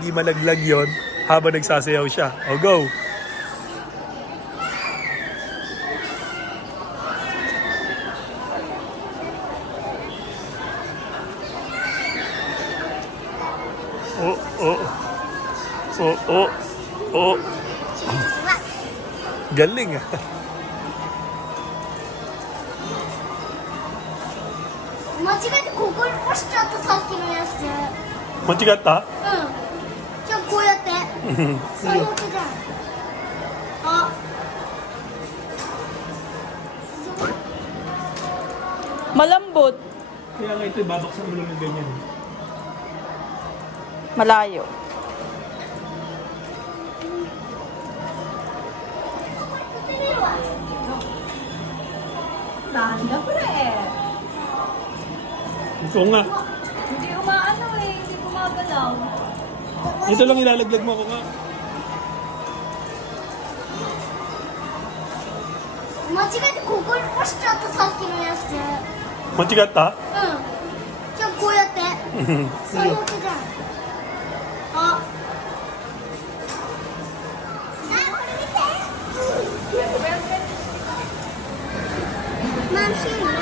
hindi malaglag yon habang nagsasayaw siya. O, go! Oh, oh. Oh, oh. Oh. Galing ah. 間違えてここに干しちゃったさっきのやつ。間違った？うん。じゃあこうやって。最悪じゃん。あ。Malambot. Kaya nga ito, babaksan mo lang ng ganyan. Malayo. Tanda pre. Ito nga. Hindi umaano eh, hindi gumagalaw. Ito lang ilalaglag mo ako nga. 間違えてここに干しちゃったさっきのやつ。間違った？うん。じゃあこうやって。最悪じゃん。あ。Mamsi na?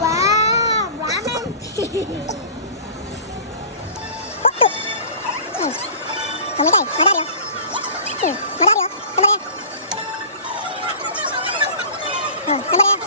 Wow, ramen. 止めたい。まだあるよ。まだあるよ。頑張れ。頑張れ。